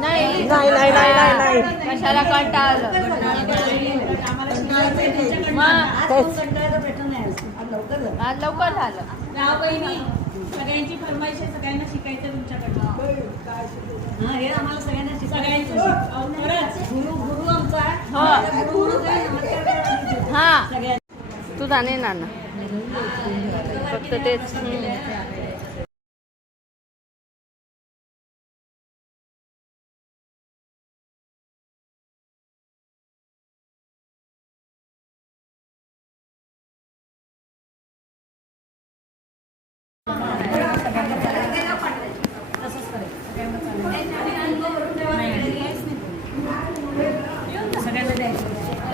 नाही नाही नाही नाही नाही नाही. कशाला कंटाळलं? मग तेच. आज. लवकर झालं. सगळ्यांची फरमाईश सगळ्यांना शिकायचं तुमच्याकडनं? हा, हे आम्हाला सगळ्यांना सगळ्यांचं शिक- अहो, खरंच. गुरु गुरु आमचा. हो. गुरु गुरु काय नमस्कार करा. हा. सगळ्यांना तू जाणे नाना. फक्त तेच.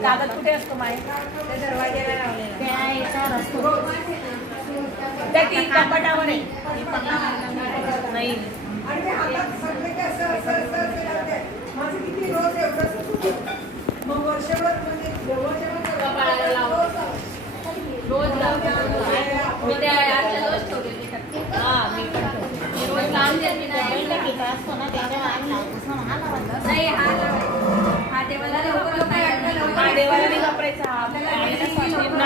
कागद कुठे असतो माय दरवाज्याला लावलेला. नाही रोज लावतो. रोज लावतो. मी त्या आजच्या रोज ठेवलेली शकते. हा मी पण ठेवते. मी रोज लावते मी नाही. नाही हा. हा देवाला लवकर लवकर वापरायचा